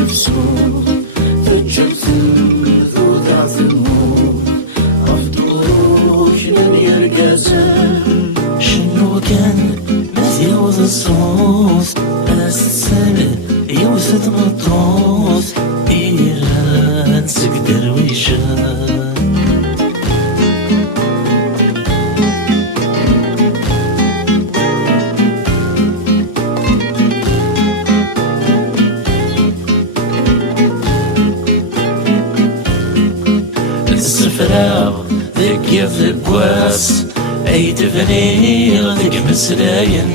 تفسوق تجلت ذو ذات الموت أفضوك من يرقزن شنو كان مزيوز الصوص السنة يوسد مطروس إيران سقدر ويشان السفراغ ذك يذب واس أي تفنيغ ذك مسلاين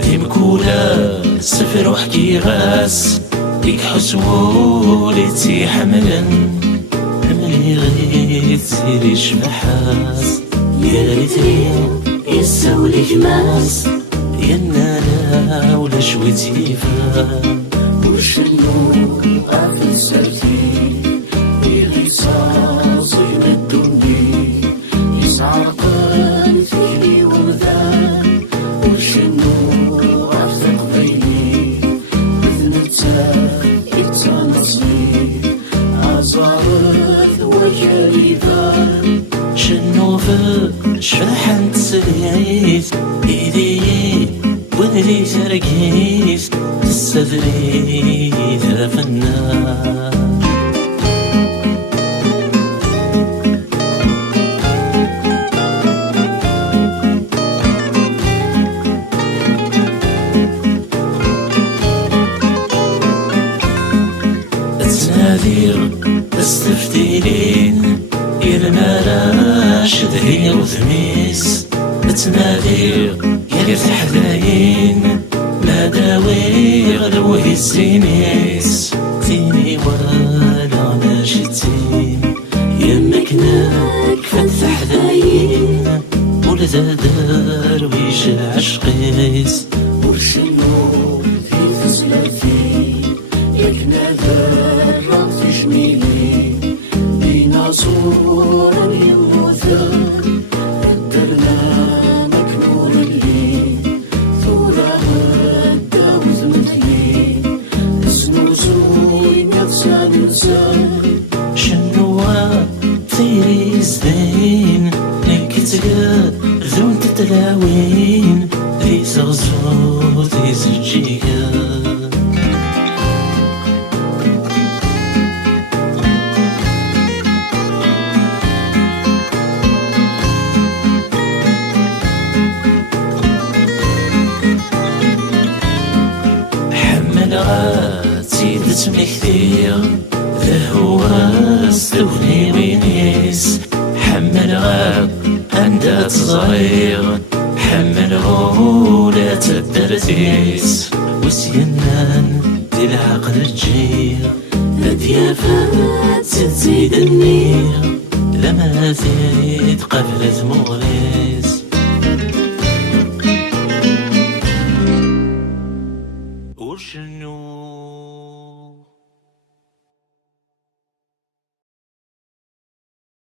ذي مكولا سفر وحكي غاس ديك حسولي تي حملا أملي غيت سيري شمحاس يا ريتني يسولي جماس يا نانا ولا شويتي فان وشنو أخذ سرتي يغيصا صين الدني يسعى قلبي فيني ومذان وشنو أخذ قبيلي مثنتا يتنصلي أزارت وجريبان شنو في شرحن تسليت إيدي ودري تركيز السدري ثرفنا تنادير استفتيلين يرماراش ذهي وثميس تنادير يا حداين ما داوي غلوه الزينيس تيني ولا ناشتين يمك ناك فتح حداين ولد درويش العشقيس وشنو في فزلتي يكنا ذرة في جميلي بينا صورا يموثا الدرنا مكنور اللي ثورة الداوز مثلي سنوزوي نفسا ننسى شنو طيري زين نكتقى ذون تتلاوين ذي صغصوت ذي زجيها غاتي تمكثير ذا هو استغني وينيس حمل غاب عندها صغير حمل غولة الدرتيس وسينان دي العقل الجير الديافات تزيد النير لما زيد قبلت مغليس Urcenuɣ